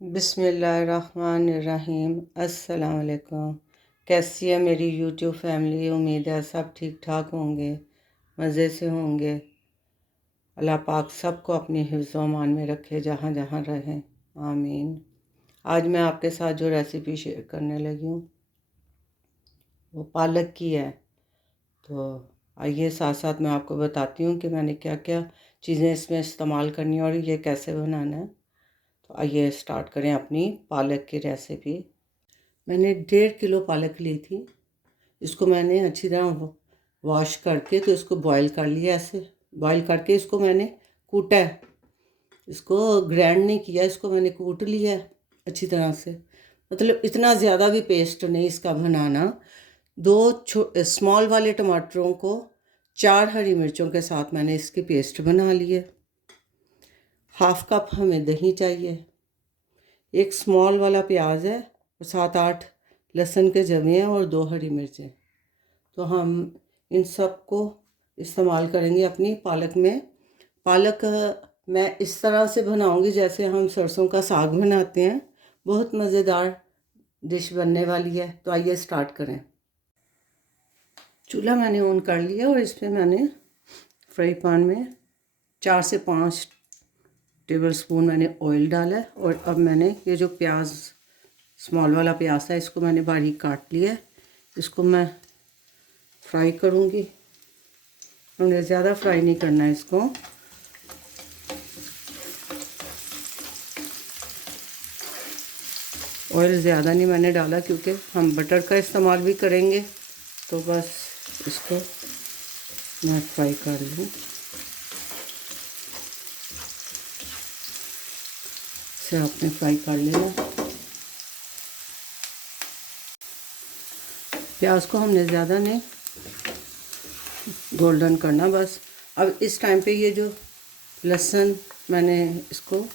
बिस्मिल्लाहिर्रहमानिर्रहीम। अस्सलाम वालेकुम। कैसी है मेरी यूट्यूब फैमिली? उम्मीद है सब ठीक ठाक होंगे, मज़े से होंगे। अल्लाह पाक सबको अपनी हिफ्ज़ व अमान में रखे जहाँ जहाँ रहें, आमीन। आज मैं आपके साथ जो रेसिपी शेयर करने लगी हूँ वो पालक की है। तो आइए साथ साथ मैं आपको बताती हूँ कि मैंने क्या क्या चीज़ें इसमें इस्तेमाल करनी है और ये कैसे बनाना है। तो आइए स्टार्ट करें अपनी पालक की रेसिपी। मैंने 1.5 किलो पालक ली थी। इसको मैंने अच्छी तरह वॉश करके तो इसको बॉईल कर लिया। ऐसे बॉईल करके इसको मैंने कूटा है। इसको ग्राइंड नहीं किया, इसको मैंने कूट लिया है अच्छी तरह से। मतलब इतना ज़्यादा भी पेस्ट नहीं इसका बनाना। 2 स्मॉल वाले टमाटरों को 4 हरी मिर्चों के साथ मैंने इसकी पेस्ट बना ली है। 1/2 कप हमें दही चाहिए। एक स्मॉल वाला प्याज है और 7-8 लहसुन के जवे हैं और 2 हरी मिर्चें। तो हम इन सब को इस्तेमाल करेंगे अपनी पालक में। पालक मैं इस तरह से बनाऊंगी जैसे हम सरसों का साग बनाते हैं। बहुत मज़ेदार डिश बनने वाली है। तो आइए स्टार्ट करें। चूल्हा मैंने ऑन कर लिया और इसमें मैंने फ्राई पैन में 4 से 5 टेबल स्पून मैंने ऑयल डाला है। और अब मैंने ये जो प्याज, स्मॉल वाला प्याज है, इसको मैंने बारीक काट लिया है। इसको मैं फ्राई करूँगी। हमने ज़्यादा फ्राई नहीं करना है इसको। ऑयल ज़्यादा नहीं मैंने डाला क्योंकि हम बटर का इस्तेमाल भी करेंगे। तो बस इसको मैं फ्राई कर लूँ। इसे आपने फ्राई कर लेना। प्याज को हमने ज़्यादा नहीं गोल्डन करना बस। अब इस टाइम पे ये जो लहसुन मैंने इसको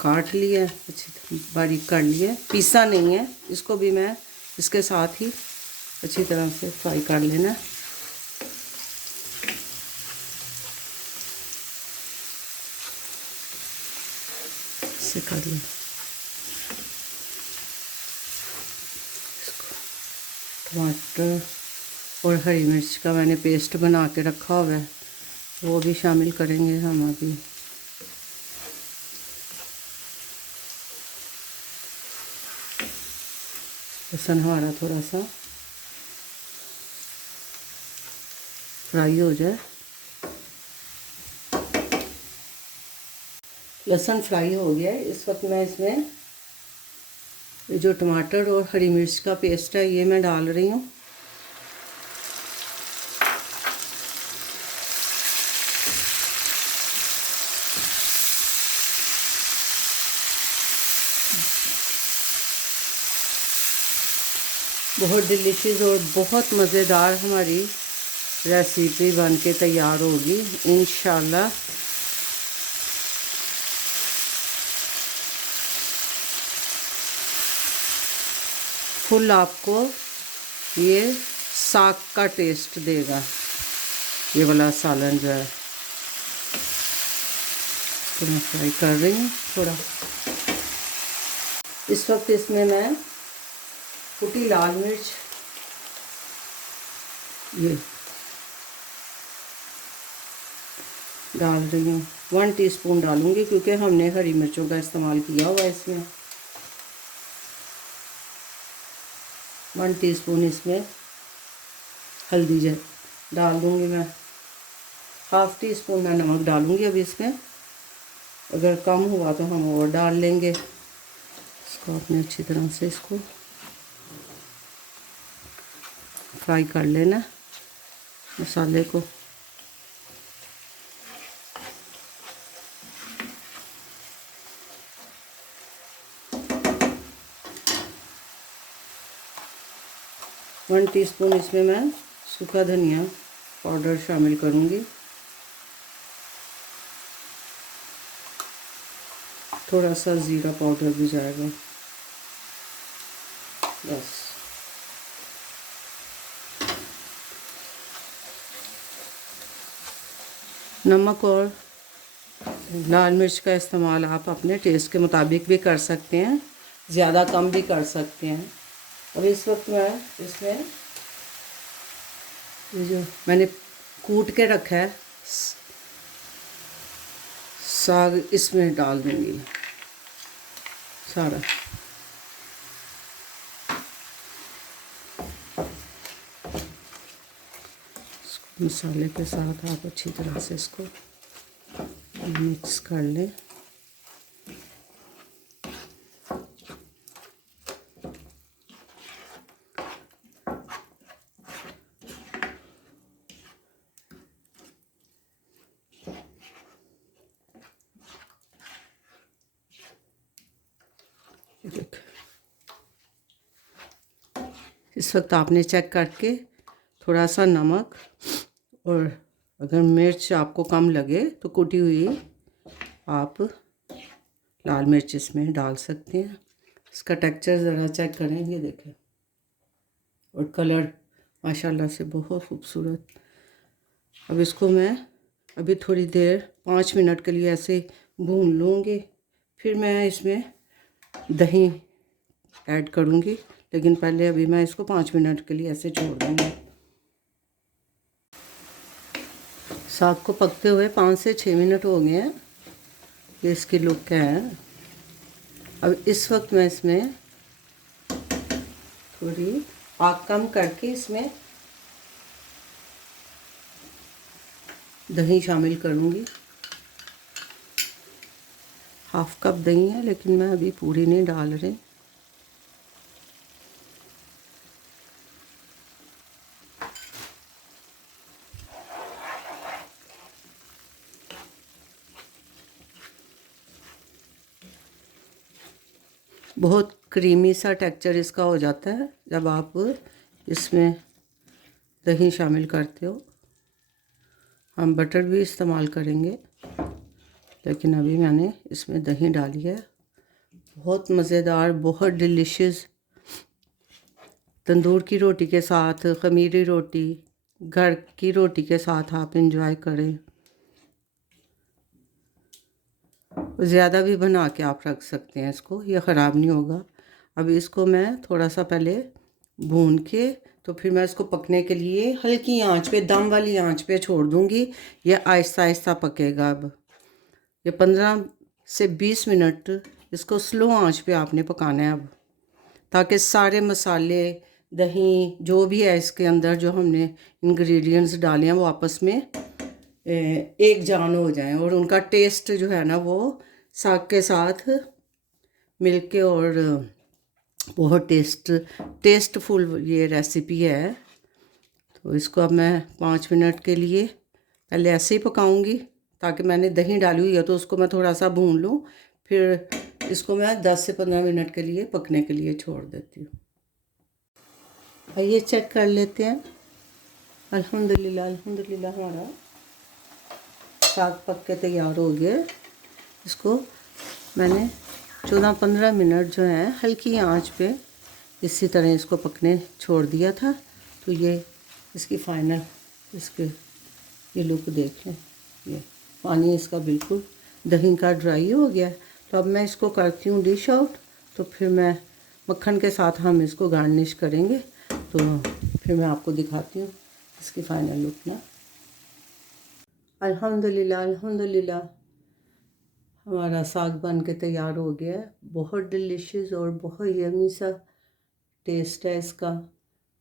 काट लिया है, अच्छी बारीक कर लिया है, पीसा नहीं है। इसको भी मैं इसके साथ ही अच्छी तरह से फ्राई कर लेना। इसे कर लें। टमाटर और हरी मिर्च का मैंने पेस्ट बना के रखा हुआ है, वो भी शामिल करेंगे हम अभी। लहसुन हमारा थोड़ा सा फ्राई हो जाए। लहसुन फ्राई हो गया है। इस वक्त मैं इसमें ये जो टमाटर और हरी मिर्च का पेस्ट है ये मैं डाल रही हूँ। बहुत डिलीशियस और बहुत मज़ेदार हमारी रेसिपी बन के तैयार होगी इंशाल्लाह। फुल आपको ये साग का टेस्ट देगा ये वाला सालन जो है। तो मैं फ्राई कर रही हूँ थोड़ा। इस वक्त इसमें मैं कुटी लाल मिर्च ये डाल रही हूँ। 1 टीस्पून डालूँगी क्योंकि हमने हरी मिर्चों का इस्तेमाल किया हुआ है इसमें। 1 टीस्पून इसमें हल्दी डाल दूँगी मैं। 1/2 टीस्पून मैं नमक डालूँगी अभी इसमें। अगर कम हुआ तो हम और डाल लेंगे। इसको आपने अच्छी तरह से इसको फ्राई कर लेना मसाले को। वन टीस्पून इसमें मैं सूखा धनिया पाउडर शामिल करूँगी। थोड़ा सा ज़ीरा पाउडर भी जाएगा बस। नमक और लाल मिर्च का इस्तेमाल आप अपने टेस्ट के मुताबिक भी कर सकते हैं, ज़्यादा कम भी कर सकते हैं। और इस वक्त मैं इसमें ये जो मैंने कूट के रखा है साग इसमें डाल दूँगी सारा। मसाले के साथ आप अच्छी तरह से इसको मिक्स कर लें। इस वक्त आपने चेक करके थोड़ा सा नमक, और अगर मिर्च आपको कम लगे तो कुटी हुई आप लाल मिर्च इसमें डाल सकते हैं। इसका टेक्सचर ज़रा चेक करेंगे, देखें, और कलर माशाल्लाह से बहुत खूबसूरत। अब इसको मैं अभी थोड़ी देर 5 मिनट के लिए ऐसे भून लूँगी, फिर मैं इसमें दही ऐड करूँगी, लेकिन पहले अभी मैं इसको 5 मिनट के लिए ऐसे छोड़ दूँगी। साग को पकते हुए 5 से 6 मिनट हो गए हैं। ये इसकी लुक है। अब इस वक्त मैं इसमें थोड़ी आग कम करके इसमें दही शामिल करूँगी। हाफ कप दही है, लेकिन मैं अभी पूरी नहीं डाल रही। बहुत क्रीमी सा टेक्सचर इसका हो जाता है जब आप इसमें दही शामिल करते हो। हम बटर भी इस्तेमाल करेंगे, लेकिन अभी मैंने इसमें दही डाली है। बहुत मज़ेदार, बहुत डिलीशियस तंदूर की रोटी के साथ, ख़मीरी रोटी, घर की रोटी के साथ आप इंजॉय करें। ज़्यादा भी बना के आप रख सकते हैं इसको, ये ख़राब नहीं होगा। अब इसको मैं थोड़ा सा पहले भून के तो फिर मैं इसको पकने के लिए हल्की आंच पे, दम वाली आंच पे छोड़ दूँगी। ये आहिस्ता आहिस्ता पकेगा। अब ये 15 से 20 मिनट इसको स्लो आंच पे आपने पकाना है अब, ताकि सारे मसाले, दही, जो भी है इसके अंदर जो हमने इंग्रेडिएंट्स डाले हैं वो आपस में एक जान हो जाएं, और उनका टेस्ट जो है ना वो साग के साथ मिलके, और बहुत टेस्टफुल ये रेसिपी है। तो इसको अब मैं 5 मिनट के लिए पहले ऐसे ही पकाऊंगी, ताकि मैंने दही डाली हुई है तो उसको मैं थोड़ा सा भून लूँ। फिर इसको मैं 10 से 15 मिनट के लिए पकने के लिए छोड़ देती हूँ। आइए चेक कर लेते हैं। अल्हम्दुलिल्लाह अल्हम्दुलिल्लाह हमारा साग पक के तैयार हो गया। इसको मैंने 14-15 मिनट जो है हल्की आंच पे इसी तरह इसको पकने छोड़ दिया था। तो ये इसकी फाइनल इसके ये लुक देख लें। ये पानी इसका बिल्कुल दही का ड्राई हो गया। तो अब मैं इसको करती हूँ डिश आउट। तो फिर मैं मक्खन के साथ हम इसको गार्निश करेंगे। तो फिर मैं आपको दिखाती हूँ इसकी फाइनल लुक ना। अल्हम्दुलिल्लाह अल्हम्दुलिल्लाह हमारा साग बन के तैयार हो गया है। बहुत डिलीशियस और बहुत यमी सा टेस्ट है इसका।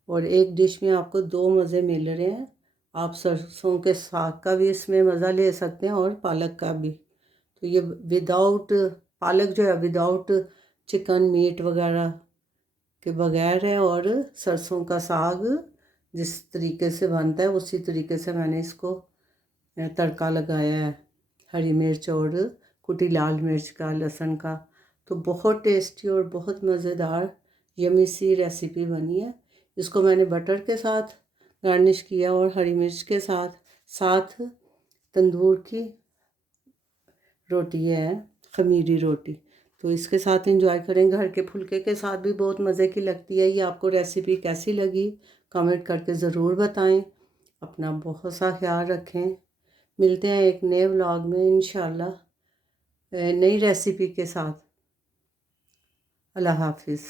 और एक डिश में आपको 2 मज़े मिल रहे हैं। आप सरसों के साग का भी इसमें मज़ा ले सकते हैं और पालक का भी। तो ये विदाउट पालक जो है विदाउट चिकन मीट वगैरह के बगैर है, और सरसों का साग जिस तरीके से बनता है उसी तरीके से मैंने इसको तड़का लगाया है, हरी मिर्च और कुटी लाल मिर्च का, लहसुन का। तो बहुत टेस्टी और बहुत मज़ेदार यमी सी रेसिपी बनी है। इसको मैंने बटर के साथ गार्निश किया और हरी मिर्च के साथ। साथ तंदूर की रोटी है, ख़मीरी रोटी, तो इसके साथ इंजॉय करें। घर के फुल्के के साथ भी बहुत मज़े की लगती है। ये आपको रेसिपी कैसी लगी कमेंट करके ज़रूर बताएं। अपना बहुत सा ख्याल रखें। मिलते हैं एक नए व्लॉग में इंशाल्लाह, नई रेसिपी के साथ। अल्लाह हाफिज़।